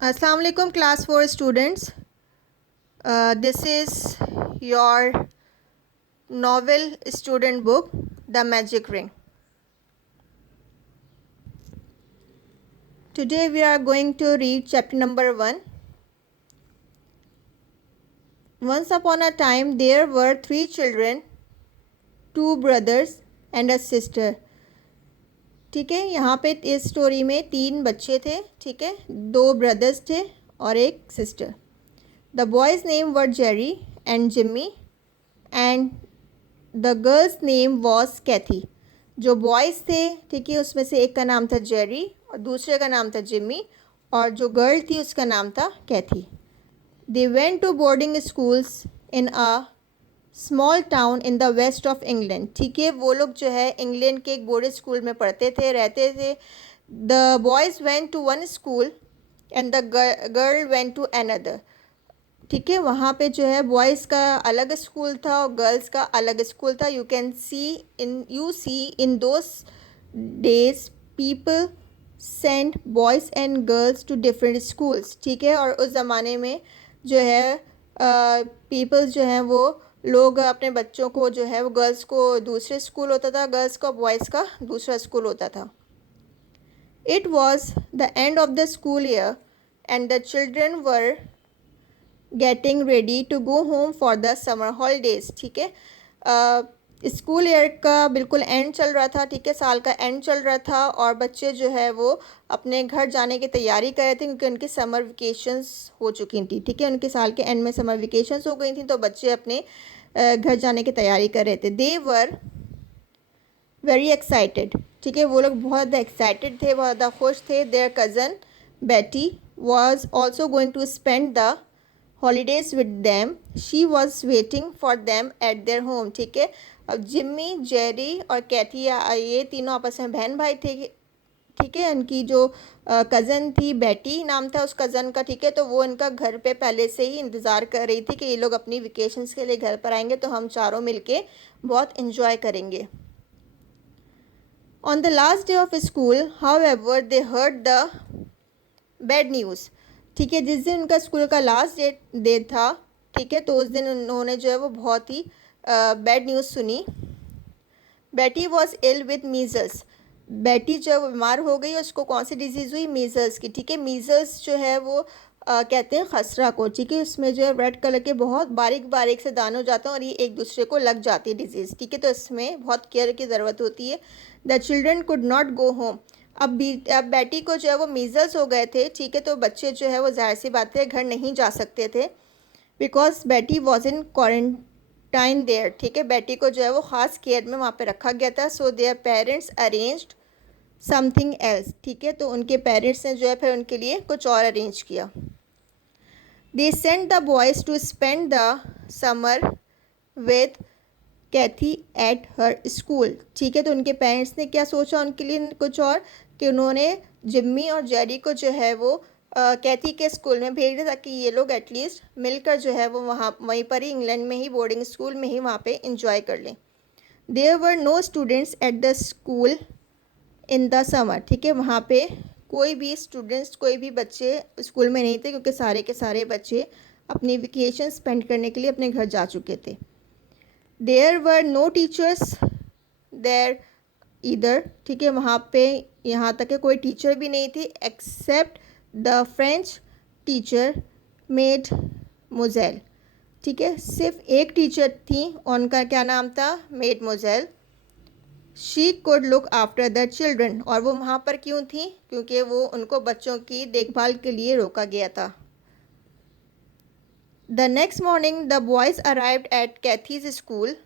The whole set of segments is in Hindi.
Assalamu alaikum class 4 students. This is your novel student book The Magic Ring. Today we are going to read chapter number 1. Once upon a time there were 3 children, 2 brothers and a sister. ठीक है, यहाँ पे इस स्टोरी में 3 बच्चे थे. ठीक है, 2 ब्रदर्स थे और एक sister. The boys' name were Jerry and Jimmy and the girl's name was Kathy. जो बॉयज़ थे, ठीक है, उसमें से एक का नाम था जेरी और दूसरे का नाम था जिमी और जो गर्ल थी उसका नाम था Kathy. They went to boarding schools in a small town in the west of England. ठीक है, वो लोग जो है इंग्लैंड के एक बोर्डिंग स्कूल में पढ़ते थे, रहते थे. The boys went to one school and the girl went to another. ठीक है, वहाँ पे जो है बॉयज़ का अलग स्कूल था और गर्ल्स का अलग स्कूल था. You see in those days people send boys and girls to different schools. ठीक है, और उस ज़माने में जो है पीपल्स जो हैं वो लोग अपने बच्चों को जो है वो गर्ल्स को दूसरे स्कूल होता था, गर्ल्स का बॉयज़ का दूसरा स्कूल होता था. It was the end of the school year and the children were getting ready to go home for the summer holidays. ठीक है, स्कूल ईयर का बिल्कुल एंड चल रहा था. ठीक है, साल का एंड चल रहा था और बच्चे जो है वो अपने घर जाने की तैयारी कर रहे थे क्योंकि उनकी समर वेकेशंस हो चुकी थी. ठीक है, उनके साल के एंड में समर वेकेशंस हो गई थी तो बच्चे अपने घर जाने की तैयारी कर रहे थे. दे वर वेरी एक्साइटेड. ठीक है, वो लोग बहुत ज़्यादा एक्साइटेड थे, बहुत ज़्यादा खुश थे. Their cousin Betty was also going to spend the holidays with them. She was waiting for them at their home. ठीक है, अब जिम्मी, जेरी और कैथी ये तीनों आपस में बहन भाई थे. ठीक है, इनकी जो कज़न थी बेटी नाम था उस कज़न का. ठीक है, तो वो इनका घर पे पहले से ही इंतज़ार कर रही थी कि ये लोग अपनी वेकेशंस के लिए घर पर आएंगे तो हम चारों मिलके बहुत इन्जॉय करेंगे. On the last day of school however they heard the bad news. ठीक है, जिस दिन उनका स्कूल का लास्ट डे था, ठीक है, तो उस दिन उन्होंने जो है वो बहुत ही बैड न्यूज़ सुनी. बेटी वॉज इल विद मीज़ल्स. बेटी जो बीमार हो गई, उसको कौन सी डिजीज़ हुई? मीज़ल्स की. ठीक है, मीज़ल्स जो है वो कहते हैं खसरा को. ठीक है, उसमें जो है रेड कलर के बहुत बारीक बारीक से दाने हो जाते हैं और ये एक दूसरे को लग जाती है डिजीज़. ठीक है, तो इसमें बहुत केयर की ज़रूरत होती है. The children could not go home. अब बेटी को जो है वो मीज़ल्स हो गए थे. ठीक है, तो बच्चे जो है वो ज़ाहिर सी बात है घर नहीं जा सकते थे बिकॉज बेटी वॉज इन क्वारंटाइन देयर. ठीक है, बेटी को जो है वो ख़ास केयर में वहाँ पे रखा गया था. So their parents arranged something else. ठीक है, तो उनके पेरेंट्स ने जो है फिर उनके लिए कुछ और अरेंज किया. They send the boys to spend the summer with Kathy at her school. ठीक है, तो उनके पेरेंट्स ने क्या सोचा उनके लिए कुछ और कि उन्होंने जिम्मी और जेरी को जो है वो कैथी के स्कूल में भेज दिया ताकि ये लोग एटलीस्ट मिलकर जो है वो वहीं पर ही इंग्लैंड में ही बोर्डिंग स्कूल में ही वहाँ पे इंजॉय कर लें. There were no students at the school in the summer. ठीक है, वहाँ पे कोई भी स्टूडेंट्स, कोई भी बच्चे स्कूल में नहीं थे क्योंकि सारे के सारे बच्चे अपनी वेकेशन स्पेंड करने के लिए अपने घर जा चुके थे. There were no teachers there either. ठीक है, वहाँ पे यहाँ तक कि कोई टीचर भी नहीं थी except the French teacher mademoiselle. ठीक है, सिर्फ एक टीचर थी, उनका क्या नाम था? Mademoiselle. She could look after the children. और वो वहाँ पर क्यों थी? क्योंकि वो उनको बच्चों की देखभाल के लिए रोका गया था. The next morning the boys arrived at Kathy's school.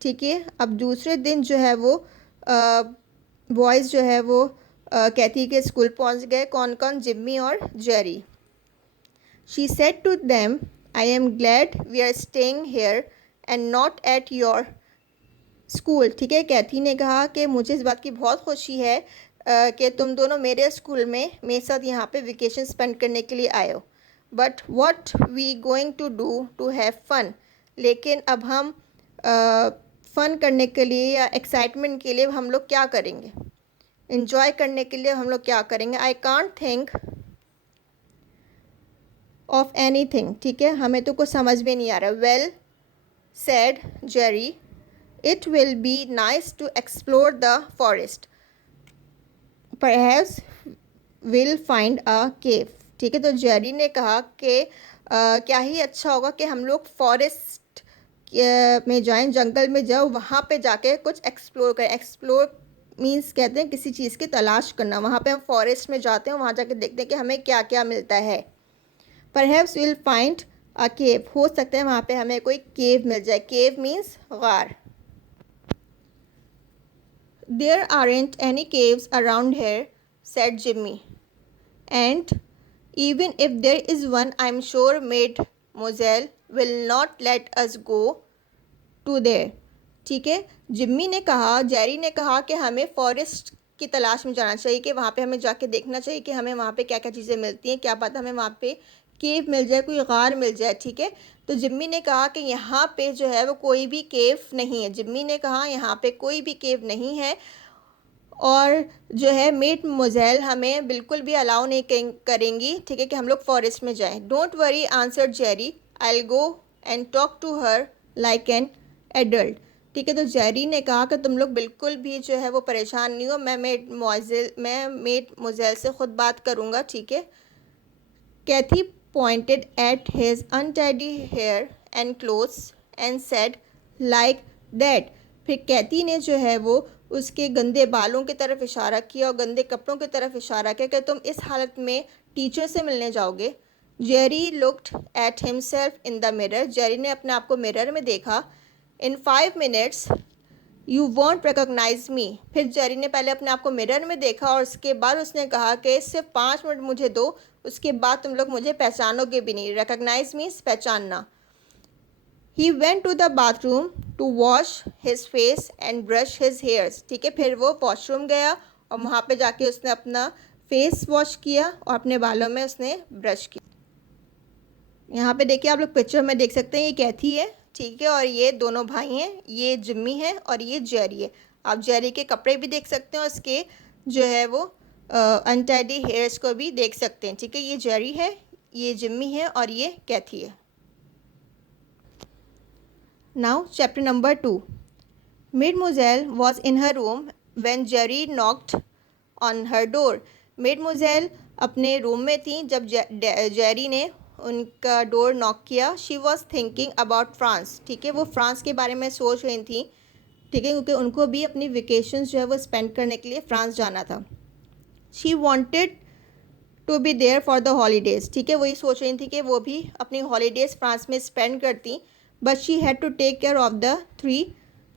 ठीक है, अब दूसरे दिन जो है वो बॉयज़ जो है वो कैथी के स्कूल पहुंच गए. कौन कौन? जिम्मी और Jerry. She said to them I am glad we are staying here and not at your school. ठीक है, कैथी ने कहा कि मुझे इस बात की बहुत खुशी है कि तुम दोनों मेरे स्कूल में मेरे साथ यहाँ पे वेकेशन स्पेंड करने के लिए आए हो. But what we going to do to have fun. लेकिन अब हम फ़न करने के लिए या एक्साइटमेंट के लिए हम लोग क्या करेंगे? इन्जॉय करने के लिए हम लोग क्या करेंगे? I can't think of any thing, ठीक है, हमें तो कुछ समझ में नहीं आ रहा। Well said Jerry, it will be nice to explore the forest, perhaps will find a cave, ठीक है। तो जेरी ने कहा कि क्या ही अच्छा होगा कि हम लोग फॉरेस्ट में जाएं, जंगल में जाओ, वहाँ पे जाके कुछ एक्सप्लोर करें। एक्सप्लोर मीन्स कहते हैं किसी चीज़ की तलाश करना। वहाँ पे हम फॉरेस्ट में जाते हैं, वहाँ जाके देखते हैं कि हमें क्या क्या मिलता है। परहैप्स विल फाइंड अ केव, हो सकता है वहाँ पे हमें कोई केव मिल जाए। केव मीन्स गार। There aren't any caves around here, said Jimmy, and even if there is one, I'm sure Mademoiselle will not let us go to there, ठीक है। जिम्मी ने कहा, जेरी ने कहा कि हमें फॉरेस्ट की तलाश में जाना चाहिए, कि वहाँ पे हमें जाके देखना चाहिए कि हमें वहाँ पे क्या क्या चीज़ें मिलती हैं, क्या पता हमें वहाँ पे केव मिल जाए, कोई गार मिल जाए, ठीक है। तो जिम्मी ने कहा कि यहाँ पे जो है वो कोई भी केव नहीं है। जिम्मी ने कहा यहाँ पे कोई भी केव नहीं है, और जो है मेड मोज़ेल हमें बिल्कुल भी अलाउ नहीं करेंगी, ठीक है, कि हम लोग फॉरेस्ट में जाएं। Don't worry answer Jerry, I will go and talk to her like an adult, ठीक है। तो जेरी ने कहा कि तुम लोग बिल्कुल भी जो है वो परेशान नहीं हो, मैं मेड मोज़ेल से ख़ुद बात करूँगा, ठीक है। Kathy pointed at his untidy hair and clothes and said like that, फिर कैथी ने जो है वो उसके गंदे बालों की तरफ इशारा किया और गंदे कपड़ों की तरफ इशारा किया कि तुम इस हालत में टीचर से मिलने जाओगे। Jerry looked at himself in the mirror, Jerry ने अपने आप को मिरर में देखा। इन 5 मिनट्स यू वॉन्ट रिकोगनाइज मी, फिर जेरी ने पहले अपने आप को मिरर में देखा और उसके बाद उसने कहा कि सिर्फ 5 मिनट मुझे दो, उसके बाद तुम लोग मुझे पहचानोगे भी नहीं। रिकोगनाइज मीन्स पहचानना। He went to the bathroom to wash his face and brush his hairs, ठीक है। फिर वो वॉशरूम गया और वहाँ पे जाके उसने अपना फेस वॉश किया और अपने बालों में उसने ब्रश किया। यहाँ पे देखिए आप लोग पिक्चर में देख सकते हैं, ये कैथी है, ठीक है, और ये दोनों भाई हैं, ये जिम्मी है और ये जेरी है। आप जेरी के कपड़े भी देख सकते हैं और उसके जो है वो अनटाइडी हेयर्स को भी देख सकते हैं, ठीक है। ये जेरी है, ये जिम्मी है और ये कैथी है। Now, chapter number 2. Mademoiselle was in her room when Jerry knocked on her door. Mademoiselle अपने रूम में थी जब जेरी ने उनका डोर नॉक किया। She was thinking about France, ठीक है, वो फ्रांस के बारे में सोच रही थी, ठीक है, क्योंकि उनको भी अपनी वेकेशंस जो है वो स्पेंड करने के लिए फ्रांस जाना था। She wanted to be there for the holidays, ठीक है, वही सोच रही थी कि वो भी अपनी हॉलीडेज़ फ्रांस में स्पेंड करती। But she had to take care of the 3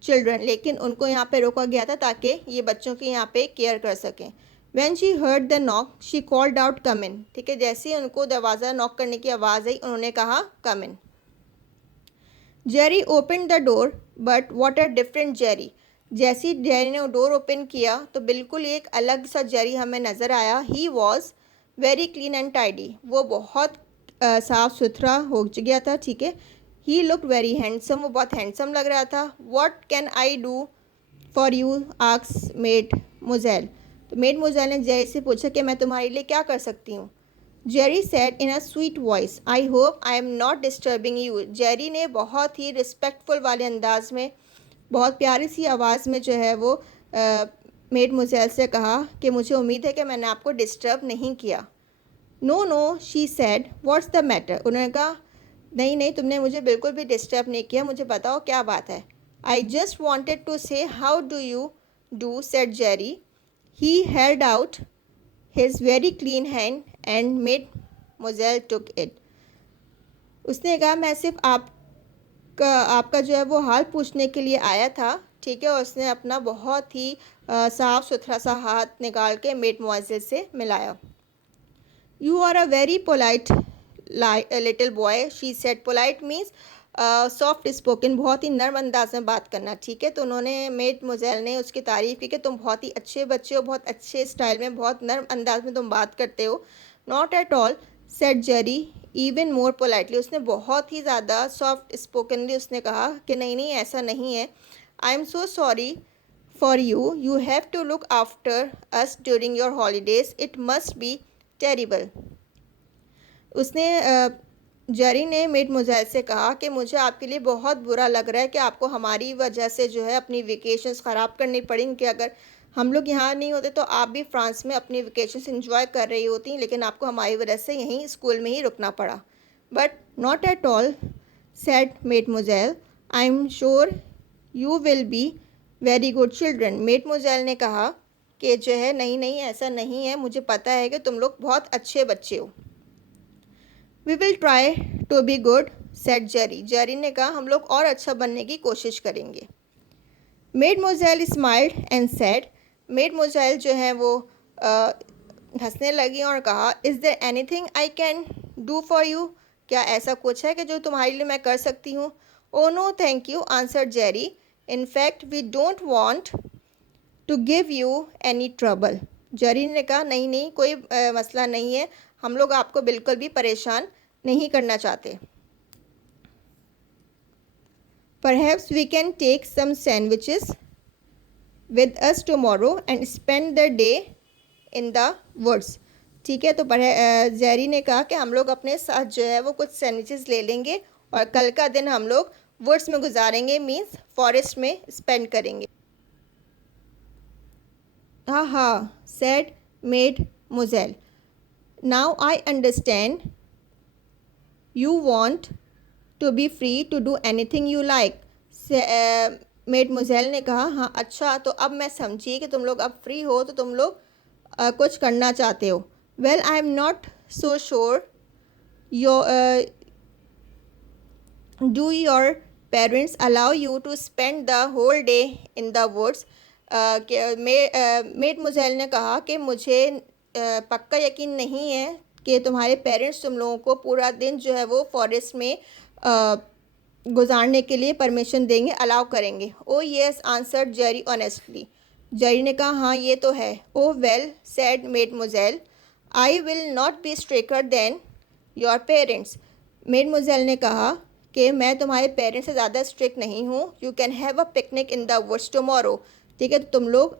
children, लेकिन उनको यहाँ पे रोका गया था ताकि ये बच्चों की यहाँ पे केयर कर सकें। When she heard the knock she called out come in, ठीक है, जैसे ही उनको दरवाज़ा नॉक करने की आवाज़ आई उन्होंने कहा come in. Jerry open the door but what a different Jerry, जैसे ही जेरी ने डोर ओपन किया तो बिल्कुल एक अलग सा जेरी हमें नज़र आया। He was very clean and tidy, वो बहुत साफ़ सुथरा हो गया था, ठीक है। ही लुक वेरी हैंडसम, वो बहुत हैंडसम लग रहा था। What can I do for you asks mademoiselle, तो मेड मोज़ेल ने जेरी से पूछा कि मैं तुम्हारे लिए क्या कर सकती हूँ। Jerry said in a sweet voice, I hope I am not disturbing you, Jerry ने बहुत ही रिस्पेक्टफुल वाले अंदाज में, बहुत प्यारी सी आवाज़ में जो है वो मेड मोज़ेल से कहा कि मुझे उम्मीद है कि मैंने आपको डिस्टर्ब नहीं किया। No no she said, what's the matter, उन्होंने कहा नहीं नहीं, तुमने मुझे बिल्कुल भी डिस्टर्ब नहीं किया, मुझे बताओ क्या बात है। I just wanted to say how do you do, said Jerry. He held out his very clean hand and mademoiselle took it, उसने कहा मैं सिर्फ आपका जो है वो हाल पूछने के लिए आया था, ठीक है, और उसने अपना बहुत ही साफ़ सुथरा सा हाथ निकाल के मेड मोज़ेल से मिलाया। You are a very polite little boy, she said, polite means soft spoken, बहुत ही नर्म अंदाज में बात करना, ठीक है। तो उन्होंने मेड मोज़ेल ने उसकी तारीफ़ की कि तुम बहुत ही अच्छे बच्चे हो, बहुत अच्छे स्टाइल में, बहुत नर्म अंदाज में तुम बात करते हो। Not at all, said Jerry even more politely, उसने बहुत ही ज़्यादा सॉफ्ट स्पोकनली उसने कहा कि नहीं नहीं ऐसा नहीं है। I am so sorry for you, you have to look after us during your holidays, it must be terrible, उसने जेरी ने मेड मुज़ैल से कहा कि मुझे आपके लिए बहुत बुरा लग रहा है कि आपको हमारी वजह से जो है अपनी वेकेशंस ख़राब करनी पड़ी, कि अगर हम लोग यहाँ नहीं होते तो आप भी फ्रांस में अपनी वेकेशंस एंजॉय कर रही होती, लेकिन आपको हमारी वजह से यहीं स्कूल में ही रुकना पड़ा। But not at all, said mademoiselle, I am sure you will be very good children. Mademoiselle ने कहा कि जो है नहीं नहीं ऐसा नहीं है, मुझे पता है कि तुम लोग बहुत अच्छे बच्चे हो। We will try to be good, said Jerry. Jerry ने कहा हम लोग और अच्छा बनने की कोशिश करेंगे। Mademoiselle smiled and said, mademoiselle जो है वो हंसने लगी और कहा, is there anything I can do for you, क्या ऐसा कुछ है कि जो तुम्हारे लिए मैं कर सकती हूँ? Oh no thank you, answered Jerry, in fact we don't want to give you any trouble. Jerry ने कहा नहीं नहीं कोई मसला नहीं है, हम लोग आपको बिल्कुल भी परेशान नहीं करना चाहते। Perhaps we can take some sandwiches with us tomorrow and spend the day in the woods. ठीक है, तो जेरी ने कहा कि हम लोग अपने साथ जो है वो कुछ सैंडविचेस ले लेंगे और कल का दिन हम लोग वुड्स में गुजारेंगे, मीन्स फॉरेस्ट में स्पेंड करेंगे। हाँ, said mademoiselle, now I understand you want to be free to do anything you like. Mademoiselle ने कहा हाँ अच्छा, तो अब मैं समझी कि तुम लोग अब फ्री हो तो तुम लोग कुछ करना चाहते हो। Well I am not so sure do your parents allow you to spend the whole day in the woods. Mademoiselle ने कहा कि मुझे पक्का यकीन नहीं है कि तुम्हारे पेरेंट्स तुम लोगों को पूरा दिन जो है वो फॉरेस्ट में गुजारने के लिए परमिशन देंगे, अलाउ करेंगे। Oh yes, answered Jerry honestly. Jerry ने कहा हाँ ये तो है। Oh well, said mademoiselle, I will not be stricter than your parents. Mademoiselle ने कहा कि मैं तुम्हारे पेरेंट्स से ज़्यादा स्ट्रिक्ट नहीं हूँ। You can have a picnic in the woods tomorrow. ठीक है, तो तुम लोग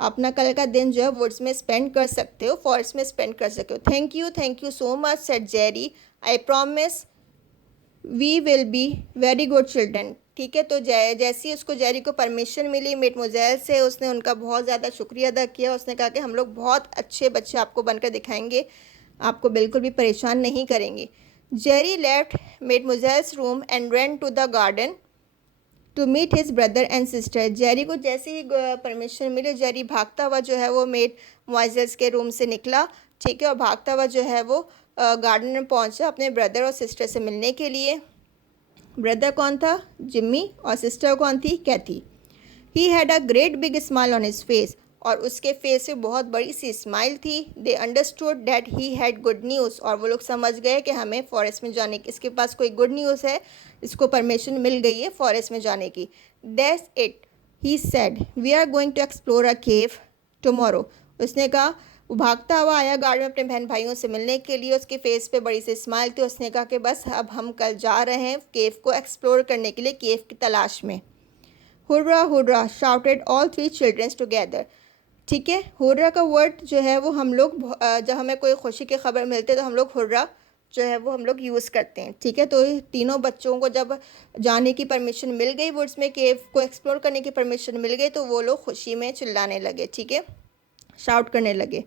अपना कल का दिन जो है वुड्स में स्पेंड कर सकते हो, फॉरेस्ट में स्पेंड कर सकते हो। Thank you so much, said Jerry, I promise we will be very good children. ठीक है, तो जैसी उसको जेरी को परमिशन मिली मेड मुज़ैल से, उसने उनका बहुत ज़्यादा शुक्रिया अदा किया। उसने कहा कि हम लोग बहुत अच्छे बच्चे आपको बनकर दिखाएंगे, आपको बिल्कुल भी परेशान नहीं करेंगे। Jerry left mademoiselle's room and ran to the garden to meet his brother and sister. Jerry को जैसे ही परमिशन मिली, जेरी भागता हुआ जो है वो मेड मुज़ैल्स के रूम से निकला। ठीक है, और भागता हुआ जो है वो गार्डन में पहुंचा अपने ब्रदर और सिस्टर से मिलने के लिए। ब्रदर कौन था? जिम्मी। और सिस्टर कौन थी? Kathy. He had a great big smile on his face, और उसके फेस पे बहुत बड़ी सी स्माइल थी। They understood that he had good news, और वो लोग समझ गए कि हमें फॉरेस्ट में जाने की, इसके पास कोई गुड न्यूज़ है, इसको परमिशन मिल गई है फॉरेस्ट में जाने की। That's it, he said, we are going to explore a cave tomorrow. उसने कहा, वो भागता हुआ आया गार्डन में अपने बहन भाइयों से मिलने के लिए। उसके फेस पे बड़ी सी स्माइल थी। उसने कहा कि बस अब हम कल जा रहे हैं केव को एक्सप्लोर करने के लिए, केव की तलाश में। Hurrah hurrah shouted all three childrens together. ठीक है, हुर्रा का वर्ड जो है वो हम लोग जब हमें कोई खुशी की खबर मिलती है तो हम लोग हुर्रा जो है वो हम लोग यूज़ करते हैं। ठीक है, तो तीनों बच्चों को जब जाने की परमिशन मिल गई, वुड्स में केव को एक्सप्लोर करने की परमिशन मिल गई, तो वो लोग खुशी में चिल्लाने लगे। ठीक है, शाउट करने लगे।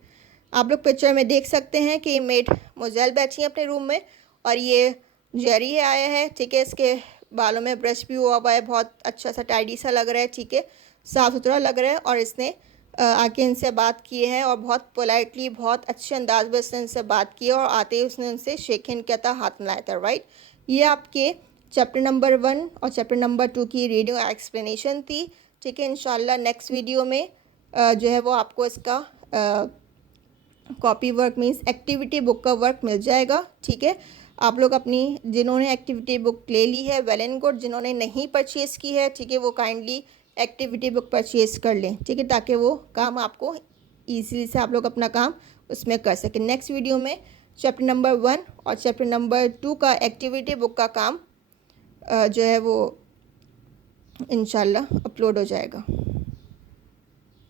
आप लोग पिक्चर में देख सकते हैं कि मेड मुज़ैल बैठी है अपने रूम में और ये जेरी आया है। ठीक है, इसके बालों में ब्रश भी हुआ हुआ है, बहुत अच्छा सा टाइडी सा लग रहा है। ठीक है, साफ़ सुथरा लग रहा है। और इसने आके इनसे बात की है और बहुत पोलाइटली, बहुत अच्छे अंदाज में उसने इनसे बात की, और आते ही उसने उनसे शेक हैंड किया था, हाथ मिलाया था। राइट, ये आपके चैप्टर नंबर 1 और चैप्टर नंबर 2 की रीडिंग एक्सप्लेनेशन थी। ठीक है, इंशाल्लाह नेक्स्ट वीडियो में जो है वो आपको इसका copy work means activity book का वर्क मिल जाएगा। ठीक है, आप लोग अपनी जिन्होंने एक्टिविटी बुक ले ली है वेल एंड गुड, जिन्होंने नहीं परचेज़ की है, ठीक है, वो काइंडली एक्टिविटी बुक परचेज़ कर लें। ठीक है, ताकि वो काम आपको ईजीली से आप लोग अपना काम उसमें कर सकें। नेक्स्ट वीडियो में चैप्टर नंबर 1 और चैप्टर नंबर 2 का एक्टिविटी बुक का काम जो है वो इंशाल्लाह अपलोड हो जाएगा।